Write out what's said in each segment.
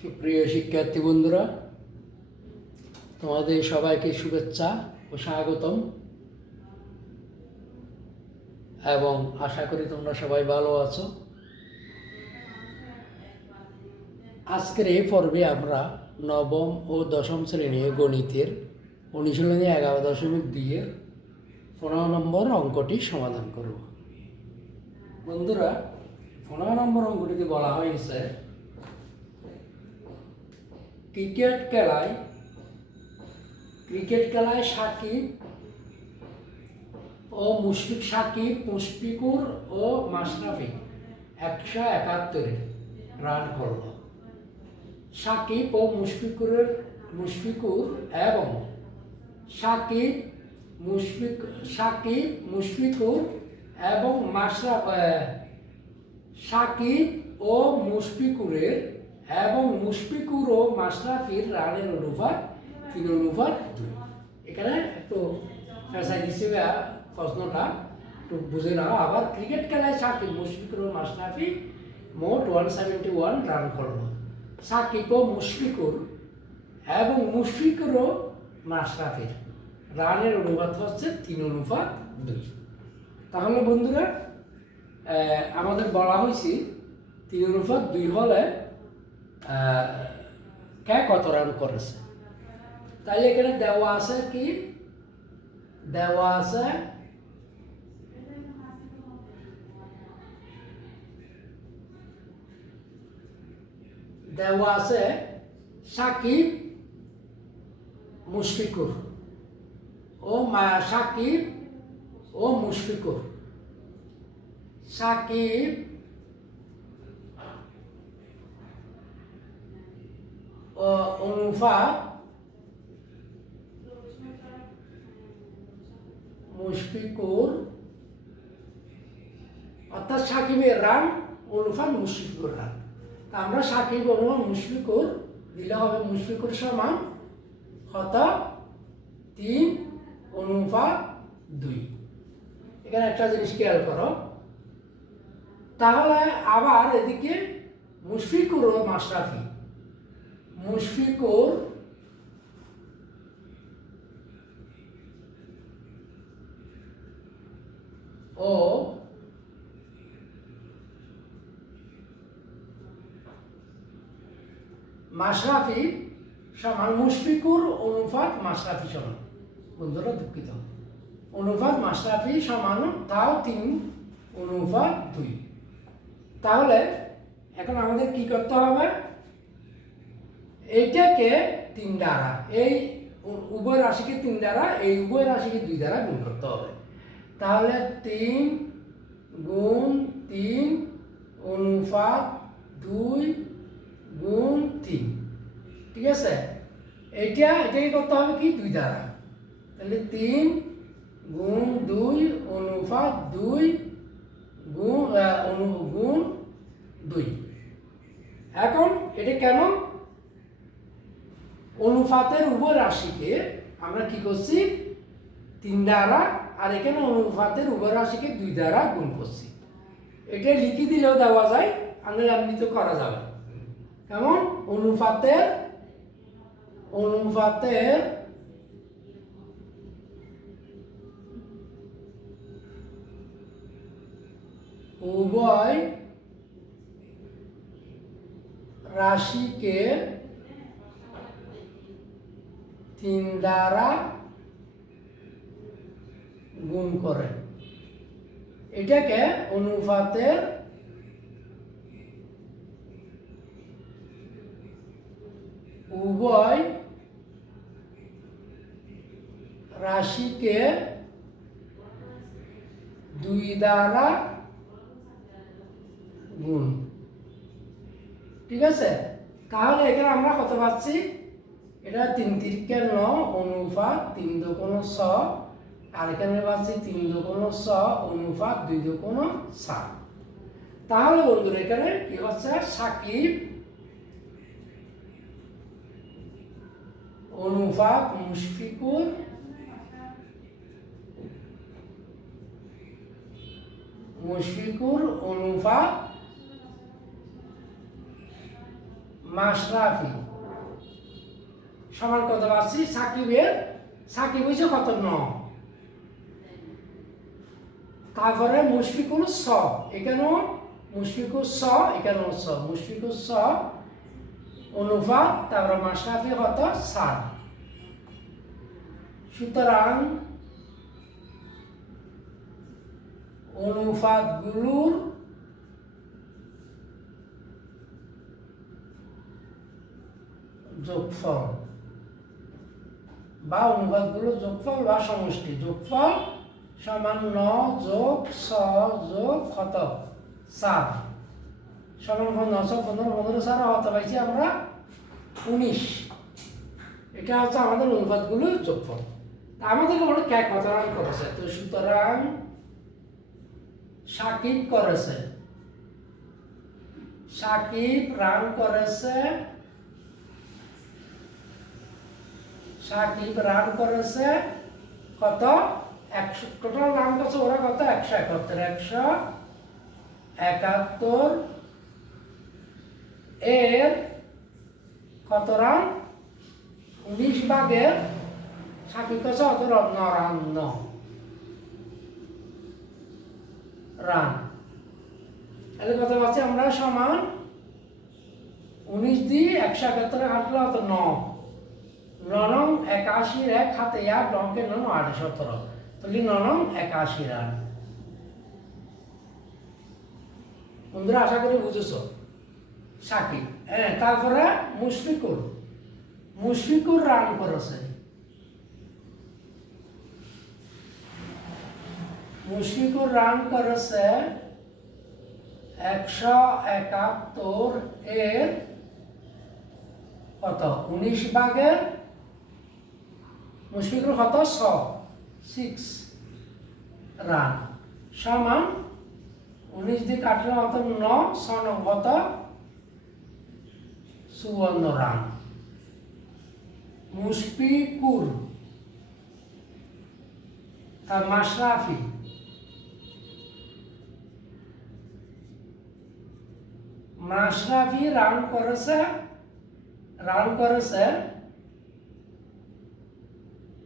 সুপ্রিয় শিক্ষার্থী বন্ধুরা, তোমাদের সবাইকে শুভেচ্ছা ও স্বাগতম এবং আশা করি তোমরা সবাই ভালো আছো। আজকের এই পর্বে আমরা নবম ও দশম শ্রেণীর গণিতের অনুশীলনী 11.2 15 নম্বর অঙ্কটি সমাধান করব। বন্ধুরা, 15 নম্বর অঙ্কটিতে বলা হয়েছে ক্রিকেট খেলায় সাকিব ও মুশফিকুর ও মাশরাফি 171 রান করল। সাকিব মুশফিকুর ও মাশরাফির রানের অনুপাত 3:2। এখানে একটু ফেসাই দিচ্ছে প্রশ্নটা, একটু বুঝে নাও। আবার ক্রিকেট খেলায় সাকিব, মুশফিকুর ও মাশরাফি মোট 171 রান করলো। সাকিব ও মুশফিকুর ও মাশরাফির রানের অনুপাত হচ্ছে 3:2। তাহলে বন্ধুরা, আমাদের বলা হয়েছে 3:2 হলে কে কত রান করেছে। তাইলে এখানে দেওয়া আছে কি, দেওয়া আছে সাকিব মুশফিকুর ও সাকিব অনুপাত মুশফিকুর, অর্থাৎ সাকিবের রান অনুপাত মুশফিকুর রান। তা আমরা সাকিব অনুপাত মুশফিকুর দিলে হবে মুশফিকুর সমান কত, 3:2। এখানে একটা জিনিস খেয়াল করো, তাহলে আবার এদিকে মুশফিকুর ও মাশরাফি, মুশফিকুর ও মাশরাফি সমান মুশফিকুর অনুপাত মাশরাফি সমান, বন্ধুরা দুঃখিত, অনুপাত মাশরাফি সমান তাও 3:2। তাহলে এখন আমাদের কি করতে হবে, এইটাকে 3 দ্বারা, এই উভয় রাশিকে 3 দ্বারা, এই উভয় রাশিকে 2 দ্বারা গুণ করতে হবে। তাহলে 3 গুণ 3 অনুপাত 2 গুণ 3, ঠিক আছে। এটাকে করতে হবে কি 2 দ্বারা, তাহলে 3 গুণ 2 অনুপাত 2 গুণ 2। এখন এটা কেন, অনুপাতের উভয় রাশিকে আমরা কি করছি 3 দ্বারা, আর এখানে অনুপাতের উভয় রাশিকে 2 দ্বারা গুণ করছি। এটা লিখে দিলেও দেওয়া যায়, আনলে তো করা যাবে। কেমন, অনুপাতের উভয় রাশিকে 3 দ্বারা গুণ করে, এটাকে অনুপাতের উভয় রাশিকে 2 দ্বারা গুণ, ঠিক আছে। তাহলে এখানে আমরা কত পাচ্ছি, এটা 3 3 9 অনুপাত 3 2 6, আর এখানে পাচ্ছি 3 2 6 অনুপাত 2 2 7। তাহলে বন্ধুরা এখানে কি হচ্ছে, সাকিব অনুপাত মুশফিকুর মুশফিকুর অনুপাত মাশরাফি সমান কত পাচ্ছি সাকিব হয়েছে কত 9। তারপরে মুশফিকুল স, এখানেও মুশফিকুল স, এখানেও স, মুশফিকুল স অনুপাত তারপরে মাশরাফি কত 7। সুতরাং অনুপাতগুলোর যোগফল বা অনুপাতগুলোর যোগফল বা সমষ্টি, যোগফল সমান 9 যোগ 6 যোগ কত 7 সমান 9 15 15 7 হতে পাইছি আমরা 19। এটা হচ্ছে আমাদের অনুপাতগুলোর যোগফল। আমাদেরকে বলে কে কত রান করেছে, তো সুতরাং সাকিব করেছে, সাকিব রান করেছে, সাকিব রান করেছে কত 100, টোটাল রান করেছে ওরা কত 171, 171 এর কত রান 19 ভাগের সাকিব করেছে কত 59 রান। তাহলে কত পাচ্ছি আমরা সমান 19 দিয়ে 171 কাটলে কত 9, 9 81 1 হাতে 1 ডঙ্কে 9 8 17, তাহলে 9 81 রান। বন্ধুরা আশা করি বুঝেছ। সাকিব, হ্যাঁ, তারপরে মুশফিকুর রান করেছে, মুশফিকুর রান করেছে 171 এর কত 19 ভাগের মুশফিকুর কত 6 রান সমান 19 দিয়ে কাটলে কত 9 6 9 কত 54 রান। মুশফিকুর আর মাশরাফি, মাশরাফি রান করেছে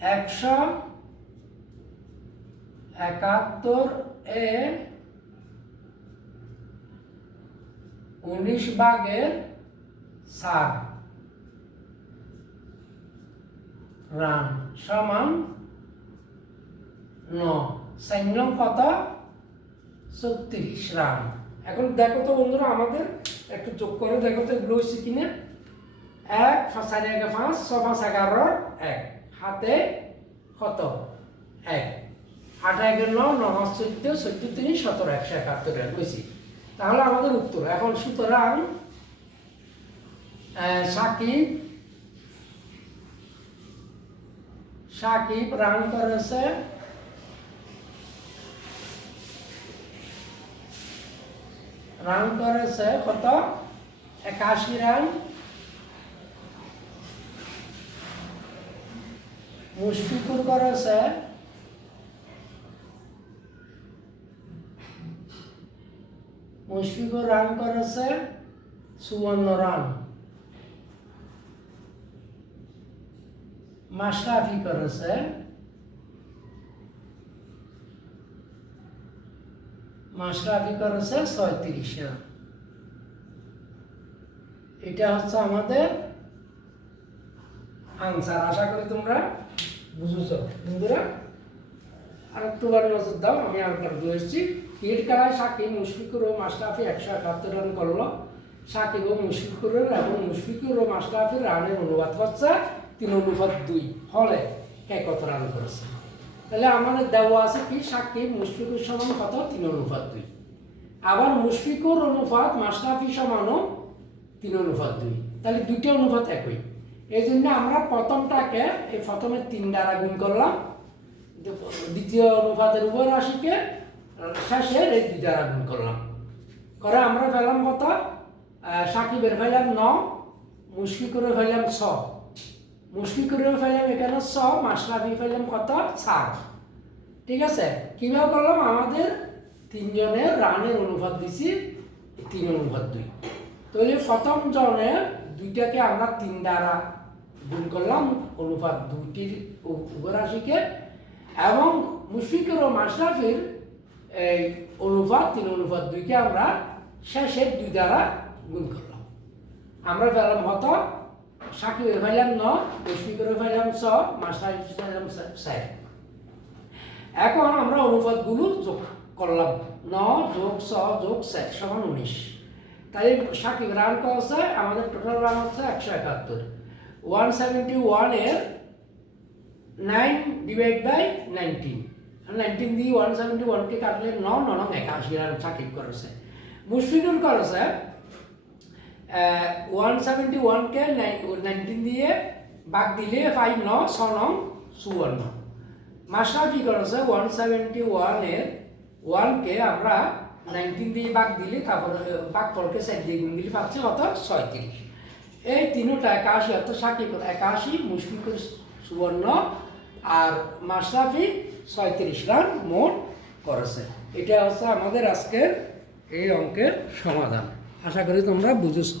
171 এ 19 ভাগের 7 রান সমান 9 7 কত 36 রান। এখন দেখো তো বন্ধুরা, আমাদের একটু যোগ করে দেখো তো এগুলো হচ্ছে কিনা। 1 5 4 1 5 6 5 11 1 হাতে কত 1 8 1 9 9 5 14 14 3 17 171 রান হয়েছে। তাহলে আমাদের উত্তর এখন। সুতরাং সাকিব রান করেছে কত 81 রান, মুশফিকুর করেছে রান করেছে 54 রান, মাশরাফি করেছে 36 রান। এটা হচ্ছে আমাদের আনসার। আশা করি তোমরা বুঝেছ বন্ধুরা। আর একটু নজর দাও, আমি আরেকবার বলেছি। ক্রিকেট খেলায় সাকিব, মুশফিকুর ও মাশরাফি 171 রান করলো। সাকিব ও মুশফিকুরের এবং মুশফিকুর ও মাশরাফির রানের অনুপাত হচ্ছে 3:2 হলে কে কত রান করেছে। তাহলে আমাদের দেওয়া আছে কি সাকিব মুশফিকুর সমান কত 3:2, আবার মুশফিকুর অনুপাত মাশরাফি সমানও 3:2। তাহলে দুইটা অনুপাত একই। এই জন্য আমরা প্রথমটাকে এই প্রথমে 3 দ্বারা গুণ করলাম, দ্বিতীয় অনুপাতের উভয় রাশিকে শেষে এই 2 দ্বারা গুণ করলাম করে আমরা পেলাম কত সাকিবের পেলাম 9, মুশফিকুরের পেলাম 6, মুশফিকুরের পেলাম এখানে 6, মাশরাফি পেলাম কত 7। ঠিক আছে, কিভাবে করলাম আমাদের 3 জনের রানের অনুপাত দিছি 3:2। তাহলে প্রথম জনের দুইটাকে আমরা 3 দ্বারা গুণ করলাম অনুপাত দুইটির উভয়রাশিকে, এবং মুশফিকুর ও মাশরাফির এই অনুপাত 3:2কে আমরা শেষের 2 দ্বারা গুণ করলাম। আমরা পেলাম কত? সাকিবের পাইলাম 9, মুশফিকুরের পাইলাম 6, মাশরাফির পাইলাম 4। এখন আমরা অনুপাতগুলো যোগ করলাম, 9 যোগ 6 যোগ 4 সমান 19। তাই সাকিব রান করছে, আমাদের টোটাল রান হচ্ছে 171। 171 এর 9 ডিভাইড বাই 19, 19 দিয়ে 171কে কাটলে 9, 9 81 রান সাকিব করেছে। মুশফিকুর করেছে 171কে 19 দিয়ে ভাগ দিলে 5, 9, 6, 9, 54। মাশরাফি করেছে 171 এর 1কে আমরা 19 দিয়ে ভাগ দিলে তারপর ভাগফলকে 4 দিয়ে গুণ দিলে পাচ্ছে কত? 36। এই তিনটা 81, অর্থাৎ সাকিব 81, মুশফিকুর 54 আর মাশরাফি 36 রান মোট করেছে। এটা হচ্ছে আমাদের আজকের এই অঙ্কের সমাধান। আশা করি তোমরা বুঝেছো।